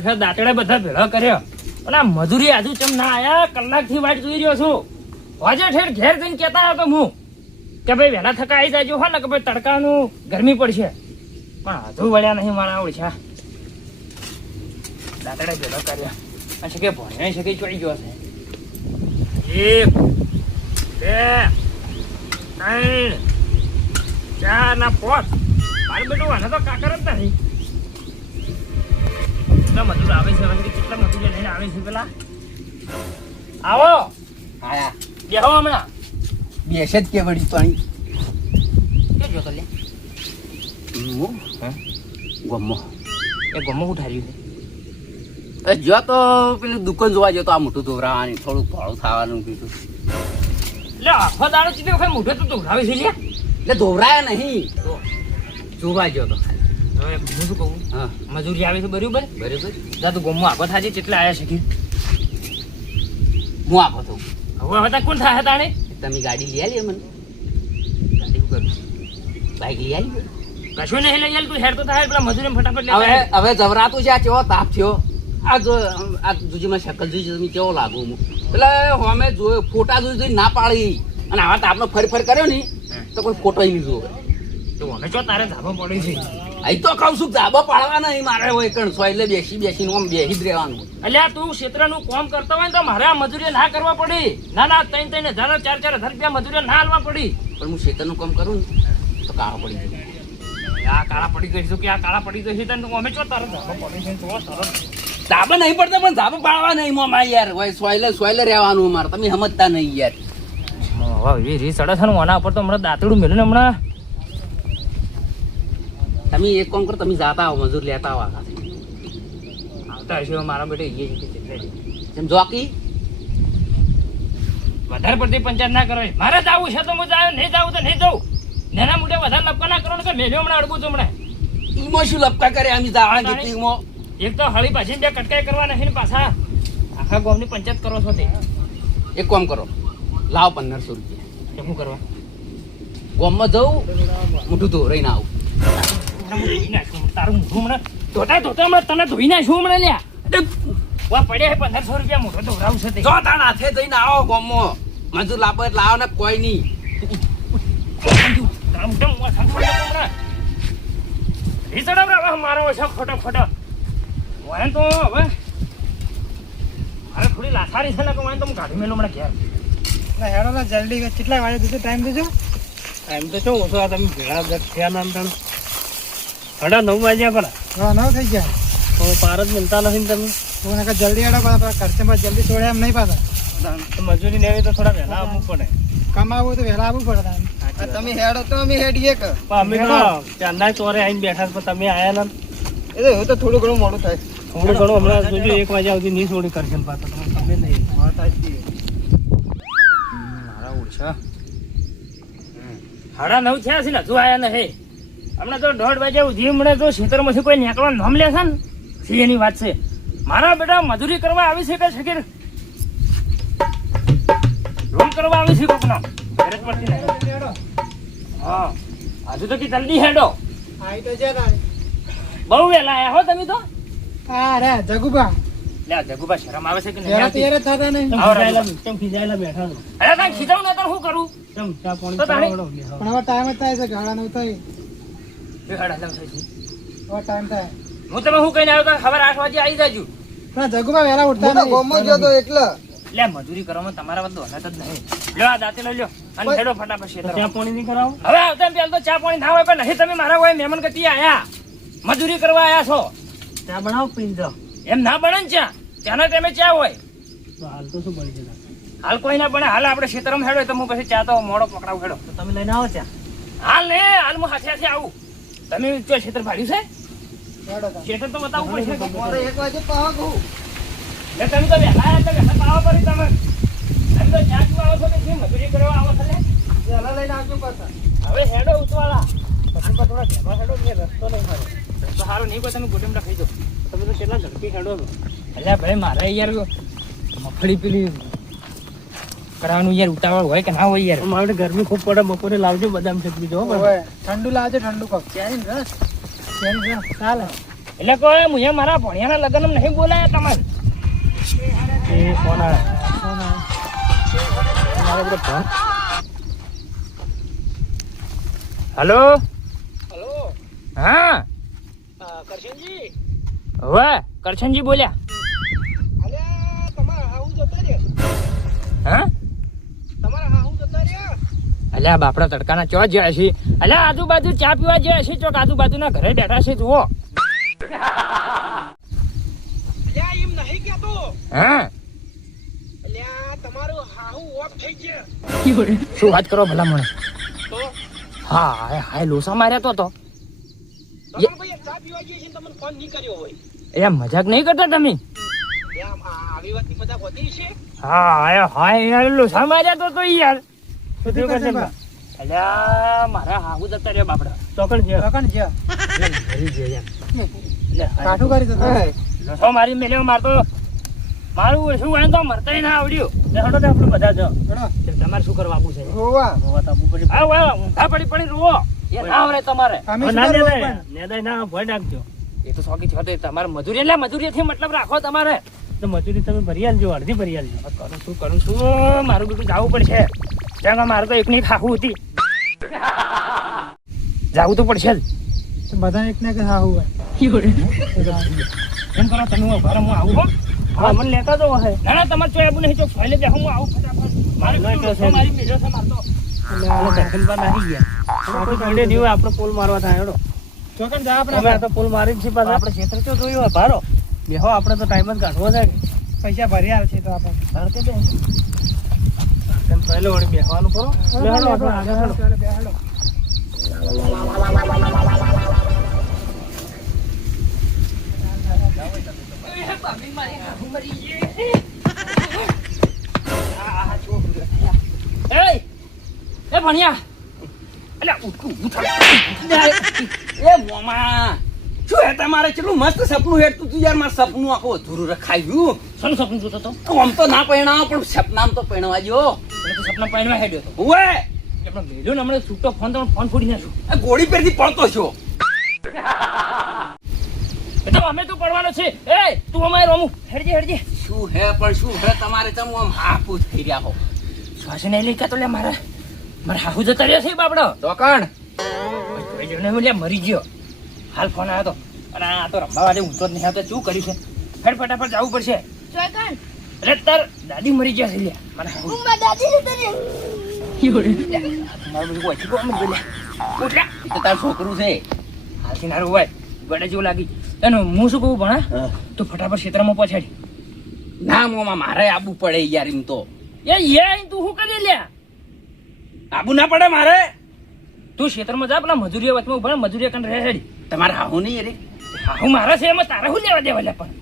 ઓછા દાંતડે બધા ભેળા કર્યા અને આ મજૂરી આજુ ચમ ના આયા કલાકથી વાટ જોઈ રહ્યો છું આજે ઠેર ઘેર જઈને કહેતા હતો હું કે ભાઈ વહેલા થકા આવી જાજો હોય ને કે ભાઈ તડકાનું ગરમી પડશે પણ હજુ વળ્યા નહીં મારા ઓળછા દાંતડે ભેળા કર્યા આ શકે ભણ્યા શકે ચોઈ ગયો છે 1 2 3 4 ના 5 મારે બેટું આને તો કાકર જ નહીં કેટલા મજૂર આવે છે કેટલા મજૂર લઈને આવે છે પેલા આવો આયા બેહો હમણાં બેસે જ કે વળી પાણી કે જોતો લે ગમો એ ગમો ઉઠાર્યું છે જો તો પેલું દુકાન જોવા જતો આ મોટું દોરાવાની થોડુંક ભાડું થવાનું કીધું લે આખો દાડો ચીતે વખત મોઢે તો ઉઠાવે છે લે એટલે દોરાયા નહીં તો જોવા જતો હવે હું શું કહું હા મજૂરી આવે છે બરોબર બરાબર જા તું ગમો આગો થાજે કેટલા આયા છે કે હું આપો તો હવે હવે કોણ થાય તાણે તમે ગાડી લઈ આલી મને ગાડી કરું બાઈક લઈ આલી કશું નહીં લઈ આલ તું હેડ તો થાય પેલા મજૂરી ફટાફટ લે હવે જવરાતું છે આ કેવો તાપ થયો આ જો આ દુજીમાં શકલ જોઈ તમે કેવો લાગુ હું પેલા અમે જોયો ફોટા જોઈ ના પાડી અને આવા તાપનો ફરી કર્યો ને તો કોઈ ફોટો નહીં જોવે તો અમે ચો તારે ધાબો પડી છે અહીં તો કહું છું ધાબો પાડવા નહીં મારે હોય કણ સોયલે બેસીને આમ બેસી જ રહેવાનું અલ્યા તું ક્ષેત્રનું કામ કરતો હોય ને તો મારે આ મજૂરી ના કરવા પડી ના 3,000 4,000 રૂપિયા મજૂરી ના હાલવા પડી પણ હું ખેતરનું કામ કરું ને તો કાળો પડી જાય આ કાળા પડી ગઈ કે આ કાળા પડી ગઈ છે તને અમે ચો તારે ધાબો પડી છે તો સરસ ધાબા નહીં પડતા પણ ધાબો પાડવા નહીં મોમાં યાર હોય સોયલે રહેવાનું અમારે તમે સમજતા નહીં યાર હવે રી સડે છે ને ઓના ઉપર તો હમણાં દાંતડું મેળે ને હમણાં તમે એક કામ કરો તમે જાતા આવો મજૂર લેતા આવો આવતા હશે મારા બેટે એ જેમ જોકી વધારે પડતી પંચાયત ના કરો મારે જવું છે તો હું જાવ નહીં જાવું તો નહીં જાઉં નાના મોટા વધારે લપકા ના કરો ને કે મેલ્યો હમણાં અડવું છું હમણાં ઈમો શું લપકા કરે અમે જાવા કીધી ઈમો એક તો હળી પાછી બે કટકાઈ કરવા નથી ને પાછા આખા ગામની પંચાયત કરો છો તે એક કામ કરો લાવ 1500 રૂપિયા શું કરવા ગામમાં જવું મોઢું ધોરાઈને આવું તારું મોઢું હમણાં ધોતા હમણાં તને ધોઈ નાખશું હમણાં લ્યા વા પડ્યા 1500 રૂપિયા મોઢો ધોરાવું છે તે જો તાણ હાથે જઈને આવો ગામમાં મજૂર લાવો એટલે લાવો ને કોઈ નહીં મારો ઓછો ખોટો હવે મારે થોડી લાસારી છે ને કે તો હું કાઢી મેલું હમણાં ઘેર હેડો ના જલ્દી કેટલા વાગે દીધો ટાઈમ દેજો ટાઈમ તો શું ઓછો તમે ભેળા થયા નામ તને 9:30 વાગ્યા પર હા 9 થઈ ગયા તો પાર જ મળતા નથી ને તમે તો નકા જલ્દી હેડો પાછા ખર્ચમાં જલ્દી છોડ્યા એમ નહીં પાછા તો મજૂરી લેવી તો થોડા વહેલા આવવું પડે કમાવું તો વહેલા આવવું પડે તમે હેડો તો અમે હેડીએ કે અમે તો ચાંદા ચોરે આવીને બેઠા પણ તમે આયા ને એ તો થોડું ઘણું મોડું થાય થોડું ઘણું હમણાં જોજો 1 વાગ્યા સુધી નહીં છોડી કરશે ને પાછા તમે નહીં મારા ઓળશા 9:30 થયા છે ને હજુ આયા નહીં હમણાં તો 1:30 વાગ્યા સુધી હમણાં તો ખેતરમાંથી કોઈ નીકળવાનું નામ લે છે ને એની વાત છે મારા બેટા મજૂરી કરવા આવી છે કે શકીર રૂમ કરવા આવી છે કોકનો ફરજ પડતી નહીં હા હજુ તો કે જલ્દી હેડો આઈ તો છે તારે બહુ વહેલા આયા હો તમે તો હા રે જગુબા લે જગુબા શરમ આવે છે કે નહીં ત્યારે તૈયાર જ થતા નહીં ચમ ખીજાયેલા બેઠા છો અરે કાંઈ ખીજાવું ને તો શું કરું ચમ ચા પાણી પણ હવે ટાઈમ જ થાય છે ગાળા નું થઈ બે હાડા લમ થઈ હવે ટાઈમ થાય હું તમે શું કહીને આવ્યો તો ખબર 8 વાગે આવી જાજો પણ જગુબા વહેલા ઉઠતા નહીં ગામમાં ગયો તો એટલે લે મજૂરી કરવામાં તમારા વાત દોહનત જ નહીં લ્યો આ દાંતે લઈ લ્યો અને હેડો ફટાફટ શેતર ચા પાણી નહીં કરાવો હવે આવતા પહેલા તો ચા પાણી ના હોય પણ નહીં તમે મારા કોઈ મહેમાન ગતિ આયા મજૂરી કરવા આયા છો ચા બનાવો પીન જાઓ એમ ના બને ને ચાના ટાઈમે ચા હોય તો હાલ તો શું બની જતા હાલ કોઈ ના બને હાલ આપણે ખેતરમાં હેડો તો હું પછી ચા તો મોડો પકડાવ હેડો તો તમે લઈને આવો ચા હાલ ને હાલ હું હાથે આવું તમે જો ખેતર ભાડ્યું છે ખેતર તો બતાવવું પડશે 1 વાગે પાવા કહું તમે તો વહેલા આવ્યા તો વહેલા પાવા પડી તમે તો ચા પીવા આવો છો કે કેમ મજૂરી કરવા આવો છો વહેલા લઈને આવજો પાછા હવે હેડો ઉતવાળા પછી થોડા ભેગા હેડો ને રસ્તો નહીં મારો રસ્તો સારો નહીં કોઈ તમે ગોટમ રાખી દો તમે તો કેટલા ઝડપી હેડો છો એટલે ભાઈ મારે યાર મગફળી પેલી કરવાનું યાર ઉતાવળ હોય કે ના હોય યાર મારે ગરમી ખૂબ પડે બપોરે લાવજો બદામ ચટણી જો ઠંડુ લાવજો ઠંડુ કપ ચાલે ચાલે એટલે કોઈ મુએ મારા ભણિયાના લગ્ન નહીં બોલાયા તમને એ કોણ હલો હેલો હા કરશનજી હવે કરશનજી બોલ્યા અલ્યા તમારા હાઉ જતા રે હા તમારા હાઉ જતા રે અલ્યા બાપડા તડકાના ચો જ્યાં છે અલ્યા આજુબાજુ ચા પીવા જ્યાં છે ચોક આજુબાજુના ઘરે બેઠા છે જુઓ અલ્યા એમ નહીં કેતો હા અલ્યા તમારું હાઉ ઓફ થઈ ગયા શું વાત કરો ભલા મને તો હા હાય લોસા માર્યા તો તમે ભાઈ ચા પીવા ગયા છે ને તમને ફોન નહીં કર્યો હોય એ મજાક નહીં કરતા તમે એમ આવી વાતની મજાક હોતી છે હા હાય યાર લોસા માર્યા તો યાર અલ્યા મારા હાહુ જતા રહ્યો બાપડા ચોકડ છે કાઠું કરી દો લોસો મારી મેલ્યો મારતો મારું શું હોય તો મરતાય ના આવડ્યું હડો તો આપણે બધા જો તમારે શું કરવા આવું છે હોવા હા વાહ ઊંઘા પડી રોવો એ ના આવડે તમારે અમે ના શું કરવું નેદાય ના ભય નાખજો એ તો શોખી થયો તમારે મજૂરી એટલે મજૂરીથી મતલબ રાખો તમારે તો મજૂરી તમે ભરી આલજો અડધી ભરી આલજો કરું છું મારું બધું જવું પડશે ત્યાં મારે તો એકની ખાવું હતી જવું તો પડશે જ બધા એક ને કે હાઉ હોય એમ કરો તમે ઉભા રહો, હું આવું હો હા મને લેતા જો હે ના ના તમારે ચોય આવું નહીં ચોક ફાઈલે બે હું આવું ફટાફટ મારે મારી મેજો છે મારતો એટલે દર્શન પર નાહી ગયા આપણે જોડે નહીં હોય આપણે પોલ મારવા થાય હેડો ચોકન જા આપણે અમે તો પોલ મારી જ છે પાછા આપણે ક્ષેત્ર તો જોયું હોય ભારો બેહો આપણે તો ટાઈમ જ કાઢવો છે પૈસા ભરી આવે છે તો આપણે ભારતે બે તેમ પહેલો વળી બેહવાનું કરો બેહાડો આપણે આગળ હેડો ચાલો બેહાડો એ ભણ્યા અલ્યા ઉઠું એ મોમા શું હે તમારે કેટલું મસ્ત સપનું હેઠતું તું યાર મારું સપનું આખું અધૂરું રખાયું શાનું સપનું જોતો તો આમ તો ના પહેણાવો પણ સપનામ તો પહેણવા જો એટલે તો સપના પાણીમાં હેડ્યો હતો ઓએ આપણે મેલ્યો ને હમણાં છૂટો ફોન તો ફોન ફોડી નાખ્યો આ ગોળી પેરથી પડતો છો એ તો અમે તો પડવાનો છે એ તું અમારે રમું હેડજે શું હે પણ શું હે તમારે તમે આમ હાફૂસ થઈ રહ્યા હો શ્વાસ નહીં લઈ તો લે મારે હાહુ જતા રહ્યા છે બાપડો તો કણ લે મરી ગયો હાલ ફોન આવ્યો તો અને આ તો રમવા વાળે ઊંધો જ નહીં આવતો શું કર્યું છે હેડ ફટાફટ જવું પડશે ચોકન અરે તાર દાદી મરી ગયા છે લ્યા મને હાહુ ઉમ્મા દાદી જતો રે મારું બધું વાંચી ગયું અમે બોલ્યા ઉઠલા એ તો તારું છોકરું છે હાલથી નારું હોય ગળે જેવું લાગી અને હું શું કહું ભણા તું ફટાફટ ક્ષેત્રમાં પહોંચાડી ના મોમા મારે આબુ પડે યાર એમ તો તું શું કરી લ્યા આબુ ના પડે મારે તું ક્ષેત્રમાં જા પેલા મજૂરીઓ વચમાં ઉભા રહે, મજૂરીઓ કન રહે હેડી તમારે હાહુ નહીં અરે હાહુ મારા છે એમાં તારે શું લેવા દેવા લે પણ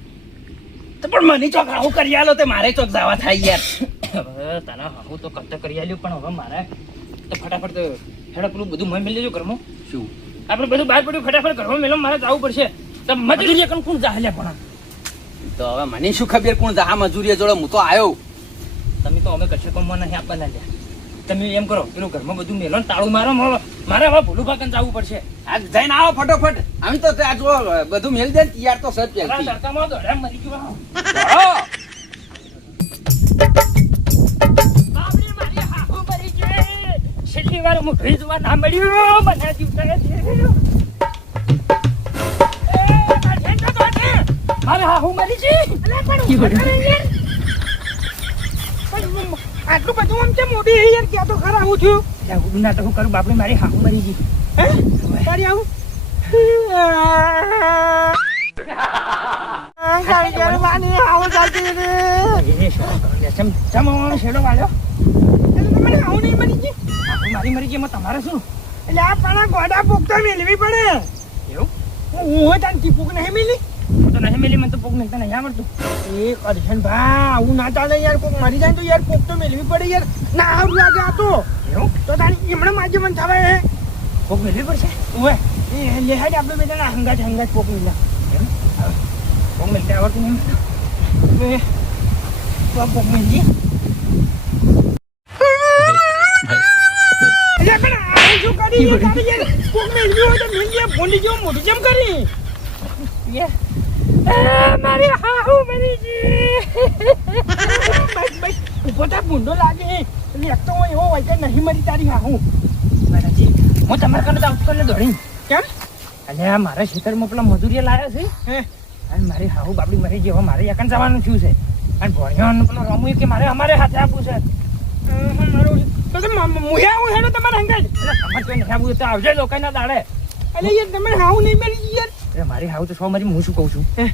તો પણ મને ચોક હાહુ કરી આલો તે મારે ચોક જવા થાય યાર હવે તારા હાહુ તો કરતા કરી આલ્યું પણ હવે મારે તો ફટાફટ તો હેડો પેલું બધું મેં મેલી લેજો ઘરમાં શું આપણે બધું બહાર પડ્યું ફટાફટ ઘરમાં મેલો મારે જવું પડશે તો મજૂરી કન કોણ જા લે પણ તો હવે મને શું ખબર કોણ જા મજૂરી જોડે હું તો આવ્યો તમે તો અમે કચ્છે કોમમાં નહીં આપવાના લ્યા તમે એમ કરો પેલું ઘરમાં બધું મેલો ને તાળું મારો મારે હવે ભૂલું ભાગન જવું પડશે આજ જઈને આવો ફટોફટ અમે તો ત્યાં જો બધું મેલ દે યાર તો સર તારા તડકામાં દોડ્યા મરી ગયો બાપરે મારી હાહુ મરી ગઈ છેલ્લી વાર મુઠી જોવા ના મળ્યું મને જીવતા મારે હાહુ મરી ગઈ આટલું બધું આમ કેમ મોટી યાર ક્યાં તો ખરા આવું છું ઉડું ના તો હું કરું બાપરે મારી હાહુ મરી ગઈ હે તારી આવું શેડો વાળ્યો મને આવું નહીં મળી ગઈ મારી મરી ગઈ એમાં તમારે શું એટલે આ પણ ગોડા પૂગતા મેળવી પડે એવું હું તારી પૂગ નહીં મેલી હું તો નહીં મેલી મને તો પોક નહીં નહીં આવડતું એ કરશન ભા આવું ના ચાલે યાર કોક મરી જાય તો યાર કોક તો મેળવી પડે યાર ના આવું લાગે આ તો એવું તો તારી એમણે માજે મન થવાય હે પોક મેળવી પડશે ઓવે એ લેહાડ આપણે બેટા હંગાત કોક મિલા એમ પોક મેળતે આવડતું નહીં એ તો કોક મિલી એટલે પણ આ શું કરી યાર તારી યાર કોક મેળવી હોય તો મેલી ભોંડી જેવું મોઢું કેમ કરી મારી હાહુ મરી ગઈ. બસ ઉભો થા, ભૂંડો લાગે લેખતો હોય એવો હોય કે નહીં મરી તારી હાહુ. મારાજી, હું તમારા કને તો આવતો ને દોડી. કેમ? અને આ મારા ખેતરમાં પેલા મજૂરીએ લાયા છે હે અને મારી હાહુ બાપડી મરી ગઈ. હવે મારે એકન જવાનું થયું છે અને ભણ્યો પેલો રમુ કે મારે અમારે હાથે આપવું છે. તો મુયા હું હેડો તમારા હંગાજ. એટલે તમારે કોઈ નહીં આપવું તો આવજે લોકોના દાડે. અરે યાર તમે હાહુ નહીં મરી ગઈ યાર. એટલે મારી હાહુ તો સો મરી. હું શું કહું છું, હે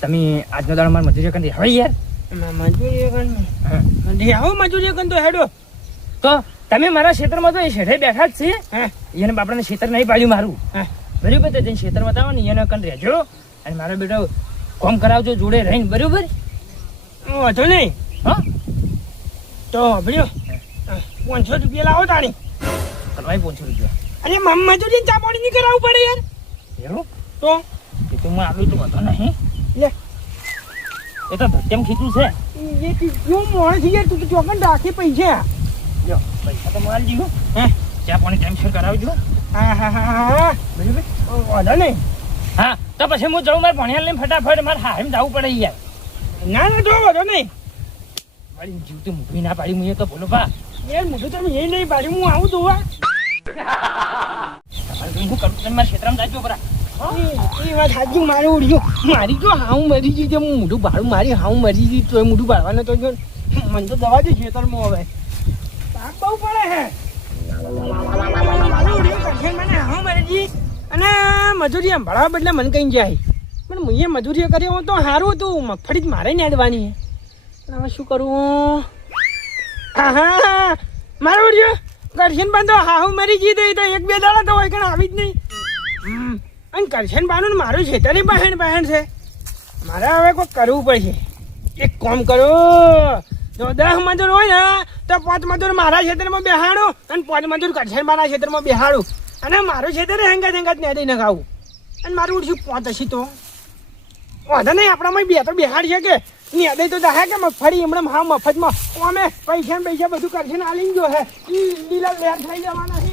તમે આજનો દાડો મારી મજૂરી કરી હવે યાર. મજૂરી કન હાહુ મજૂરી કન તો હેડો. તો તમે મારા ખેતરમાં તો એ શેઠે બેઠા જ છે. હે એને બાપડાને ખેતર નહીં પાડ્યું મારું. હે બરાબર, તો જઈને ખેતર બતાવો ને એને કન રહેજો અને મારો બેટો કોમ કરાવજો જોડે રહીને. બરાબર? વાંધો નહીં. હા, તો ભર્યો 500 રૂપિયા લાવો તાણી. કરવાય 500 રૂપિયા. અરે મજૂરી ચા પાણી નહીં કરાવવું પડે યાર. એવું તો એ તો હું આટલું તો વધો નહીં. લે એ તો ધક્કેમ ખીચું છે. એ જો મોણ યાર તું તો ચોકન રાખે પૈસા. જો પૈસા તો મારી દીધું. હે ચા પાણી ટાઈમસર કરાવજો. હા હા હા બરાબર? વાંધો નહીં. હા, તો પછી હું જાઉં મારે ભણ્યા લઈને ફટાફટ મારે હારીમ જવું પડે યાર. ના ના જો વાંધો નહીં. મારી જીવ તો મૂકવી ના પાડી હું એ તો બોલો પા. યાર મોઢું તમે એ નહીં પાડ્યું હું આવું જોવા. તમારે શું કરું? તમે મારા ક્ષેત્રમાં જાજો બરા. એ વાત સાચી મારે ઉડ્યું. મારી જો હાઉ મરી ગઈ છે હું મોઢું ભાડું મારી હાઉ મરી ગઈ તો મોઢું ભાડવાને તો જો મને તો દવા દે ખેતરમાં હવે પાક બહુ પડે હે. મારું ઉડ્યું કંઠેન મને હાઉ મરી ગઈ અને મજૂરી સંભાળવા બદલે મને કઈ જાય. પણ મેં મજૂરી કરી હોત તો સારું હતું. મગફળી જ મારે નેડવાની પણ હવે શું કરું? હા હા મારું ઉડ્યું કરશન બંધ તો હાઉ મરી ગઈ તો એક બે દાડા તો હોય કણ આવી જ નહીં. અને કરશન બાનું મારું ખેતરની બહેન છે. મારે હવે કોઈ કરવું પડશે. એક કામ કરો, જો 10 મજૂર હોય ને તો 5 મજૂર મારા ખેતરમાં બેહાડું અને 5 મજૂર કરશન બાના ખેતરમાં બેહાડું અને મારું ખેતર હંગાત ને દઈ નખાવું અને મારું ઉડશું 5 હશે તો વાંધો નહીં. આપણામાં બે તો બેહાડ છે કે ને તો દાહે કે મગફળી હમણાં હા મફતમાં અમે પૈસા બધું કરશે ને આલીને જો હે લીલા લેર થઈ જવાના છે.